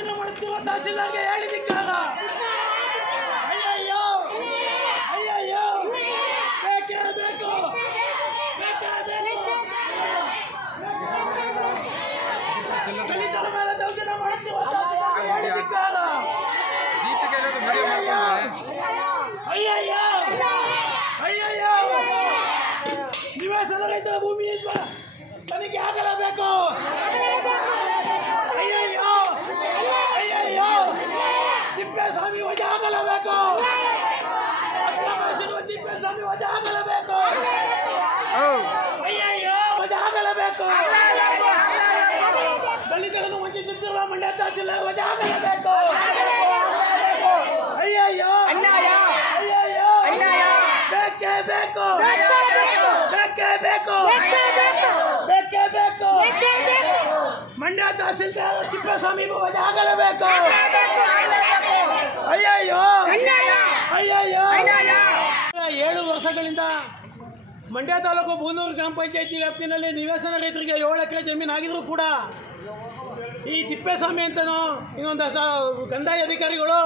ದೌರ್ಜನ್ಯ ಮಾಡುತ್ತಿರುವ ತಹಸೀಲ್ದಾರ್ಗೆ ಹೇಳಿದಿಕ್ಕಾಗ ಅಯ್ಯಯ್ಯೋ ಅಯ್ಯಯ್ಯೋ ಬೇಕೇ ಬೇಕು ದಲಿತರ ಮೇಲೆ ದೌರ್ಜನ್ಯ ಮಾಡುತ್ತಿರುವ ಹೇಳಿದಿಕ್ಕಾಗ ಅಯ್ಯಯ್ಯೋ ಅಯ್ಯಯ್ಯೋ ನಿವಾಸದ ರೈತರ ಭೂಮಿ ತನಿಖೆ ಆಗಲೇಬೇಕು. ಅಯ್ಯಯ್ಯೋ ಅಯ್ಯಯ್ಯೋ ತಿಪ್ಪೇಸ್ವಾಮಿ ವಜಾ ಆಗಲೇಬೇಕು. ತಿಪ್ಪೇಸ್ವಾಮಿ ವಜಾ ಆಗಲೇಬೇಕು. ಅಯ್ಯಯ್ಯೋ ವಜಾ ಆಗಲೇಬೇಕು. ದಲಿತರನ್ನು ವಂಚಿಸುತ್ತಿರುವ ಮಂಡ್ಯ ತಹಸೀಲ್ದಾರ್ ವಜಾ ಆಗಲೇಬೇಕು. ಅಯ್ಯಯ್ಯೋ ಅಯ್ಯಯ್ಯೋ ಬೇಕೇ ಬೇಕು ಬೇಕೇ ಬೇಕು ಬೇಕೇ ಬೇಕು. ಮಂಡ್ಯ ತಹಸೀಲ್ದಾರ್ ತಿಪ್ಪೇಸ್ವಾಮಿ ವಜಾ ಆಗಲೇಬೇಕು. ಅಯ್ಯಯ್ಯೋ ಅಯ್ಯಯ್ಯೋ 7 ವರ್ಷಗಳಿಂದ ಮಂಡ್ಯ ತಾಲೂಕು ಬೂನೂರು ಗ್ರಾಮ ಪಂಚಾಯತಿ ವ್ಯಾಪ್ತಿನಲ್ಲಿ ನಿವೇಶನ ರೈತರಿಗೆ 7 ಎಕರೆ ಜಮೀನು ಆಗಿದ್ರು ಕೂಡ ಈ ತಿಪ್ಪೇಸ್ವಾಮಿ ಅಂತನೋ ಇನ್ನೊಂದಷ್ಟು ಕಂದಾಯ ಅಧಿಕಾರಿಗಳು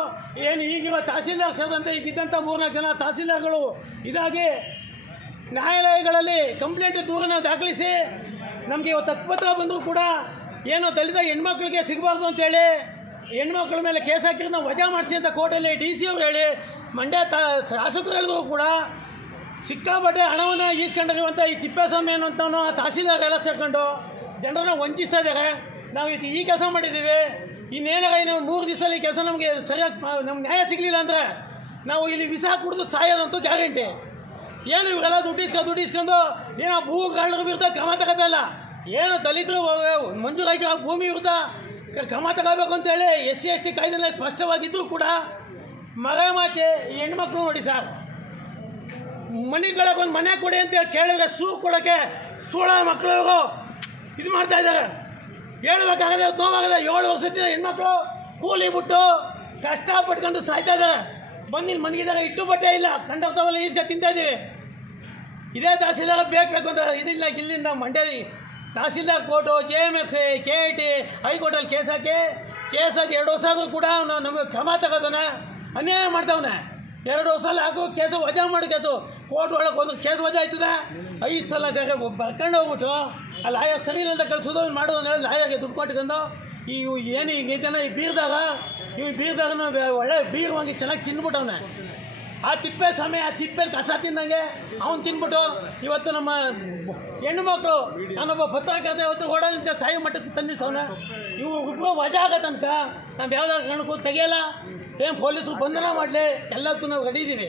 ಏನು ಈಗಿರುವ ತಹಸೀಲ್ದಾರ್ ಸೇರಿದಂತೆ ಈಗಿದ್ದಂಥ 3-4 ಜನ ತಹಸೀಲ್ದಾರ್ಗಳು ಇದಾಗಿ ನ್ಯಾಯಾಲಯಗಳಲ್ಲಿ ಕಂಪ್ಲೇಂಟ್ ದೂರನ್ನು ದಾಖಲಿಸಿ ನಮಗೆ ಇವತ್ತು ಹಕ್ಕುಪತ್ರ ಬಂದರೂ ಕೂಡ ಏನೋ ದಲಿತ ಹೆಣ್ಮಕ್ಳಿಗೆ ಸಿಗಬಾರ್ದು ಅಂತೇಳಿ ಹೆಣ್ಮಕ್ಳ ಮೇಲೆ ಕೇಸ್ ಹಾಕಿರೋದನ್ನ ವಜಾ ಮಾಡಿಸಿ ಅಂತ ಕೋರ್ಟಲ್ಲಿ DC ಅವರು ಹೇಳಿ ಮಂಡ್ಯ ಶಾಸಕರು ಹೇಳಿದ್ರು ಕೂಡ ಸಿಕ್ಕಾಪಟ್ಟೆ ಹಣವನ್ನು ಈಸ್ಕೊಂಡಿರುವಂಥ ಈ ತಿಪ್ಪೇಸ್ವಾಮಿ ಅನ್ನೋಂಥವನು ತಹಸೀಲ್ದಾರ್ ಎಲ್ಲ ಸೇರ್ಕೊಂಡು ಜನರನ್ನು ವಂಚಿಸ್ತಾ ಇದ್ದಾರೆ. ನಾವು ಈ ಕೆಲಸ ಮಾಡಿದ್ದೀವಿ, ಇನ್ನೇನಾಗ ಇನ್ನು 100 ದಿವಸದಲ್ಲಿ ಕೆಲಸ ನಮಗೆ ಸರಿಯಾಗಿ ನಮ್ಗೆ ನ್ಯಾಯ ಸಿಗಲಿಲ್ಲ ಅಂದರೆ ನಾವು ಇಲ್ಲಿ ವಿಷ ಕುಡಿದು ಸಾಯೋದಂತೂ ಗ್ಯಾರಂಟಿ. ಏನು ಇವರೆಲ್ಲ ದುಡ್ಡು ಇಸ್ಕೊಂಡು ಏನೋ ಭೂಗಾಳರ ವಿರುದ್ಧ ಕ್ರಮ ತಗೋತಲ್ಲ, ಏನು ದಲಿತರು ಮಂಜೂರಾಗಿ ಭೂಮಿ ವಿರುದ್ಧ ಕ್ರಮ ತಗೋಬೇಕು ಅಂತೇಳಿ SC ST ಕಾಯ್ದೆನಲ್ಲಿ ಸ್ಪಷ್ಟವಾಗಿದ್ದರೂ ಕೂಡ ಮರೆಮಾಚೆ ಈ ಹೆಣ್ಮಕ್ಳು ನೋಡಿ ಸರ್, ಮನೆಗಳಿಗೆ ಒಂದು ಮನೆ ಕೊಡಿ ಅಂತೇಳಿ ಕೇಳಿದ್ರೆ ಸೂರು ಕೊಡೋಕ್ಕೆ ಸೋಳ ಮಕ್ಕಳು ಇದು ಮಾಡ್ತಾ ಇದ್ದಾರೆ. ಹೇಳ್ಬೇಕಾಗದೆ ನೋವಾಗದೆ 7 ವರ್ಷದಿಂದ ಹೆಣ್ಮಕ್ಳು ಕೂಲಿ ಬಿಟ್ಟು ಕಷ್ಟಪಟ್ಕೊಂಡು ಸಾಯ್ತಾ ಇದ್ದಾರೆ. ಬಂದಿನ ಮನಗಿದಾಗ ಇಟ್ಟು ಬಟ್ಟೆ ಇಲ್ಲ, ಕಂಡವ್ತವಲ್ಲ ಈಸ್ಗೆ ತಿಂತಾ ಇದ್ದೀವಿ. ಇದೇ ತಹಸೀಲ್ದಾರ್ ಬೇಕು ಅಂತ ಇದಿಲ್ಲ. ಇಲ್ಲಿಂದ Mandya tahsildar court JMFC KIT ಹೈಕೋರ್ಟಲ್ಲಿ ಕೇಸ್ ಹಾಕಿ 2 ವರ್ಷ ಆದರೂ ಕೂಡ ನಮಗೆ ಕ್ರಮ ತಗೋತಾನೆ, ಅನ್ಯಾಯ ಮಾಡ್ತಾವನೆ. 2 ವರ್ಷದಲ್ಲಿ ಹಾಕು ಕೇಸು ವಜಾ ಮಾಡೋ ಕೇಸು ಕೋರ್ಟ್ ಒಳಗೆ ಹೋದ್ರೆ ಕೇಸ್ ವಜಾ ಆಯ್ತದೆ. 5 ಸಲ ಬರ್ಕೊಂಡು ಹೋಗ್ಬಿಟ್ಟು ಆ ಲಾಯರ್ ಸರಿ ಇಲ್ಲ ಅಂತ ಕಳಿಸೋದು ಮಾಡೋದು ಲಾಯರ್ಗೆ ದುಡ್ಡು ಕೊಟ್ಕೊಂಡು ಏನು ಈ ಜನ ಈ ಬೀರ್ದಾಗ ಒಳ್ಳೆ ಬೀರವಾಗಿ ಚೆನ್ನಾಗಿ ತಿಂದ್ಬಿಟ್ಟವನೆ. ಆ ತಿಪ್ಪೇಸ್ವಾಮಿ ಆ ತಿಪ್ಪೆಲಿ ಕಸ ತಿಂದಂಗೆ ಅವನು ತಿಂದ್ಬಿಟ್ಟು ಇವತ್ತು ನಮ್ಮ ಹೆಣ್ಣುಮಕ್ಕಳು ನಾನೊಬ್ಬ ಪತ್ರಕರ್ತ ಇವತ್ತು ಓಡೋದಂತ ಸಾಯಿ ಮಟ್ಟಕ್ಕೆ ತಂದಿಸವನ. ಇವು ವಜಾ ಆಗತ್ತಂತ ನಾವು ಯಾವ್ದಾದ್ರು ಕಾರಣಕ್ಕೂ ತೆಗಿಯಲ್ಲ. ಏನು ಪೊಲೀಸರು ಬಂಧನ ಮಾಡಲಿ, ಎಲ್ಲದಕ್ಕೂ ನಾವು ರೆಡಿ ಇದ್ದೀವಿ.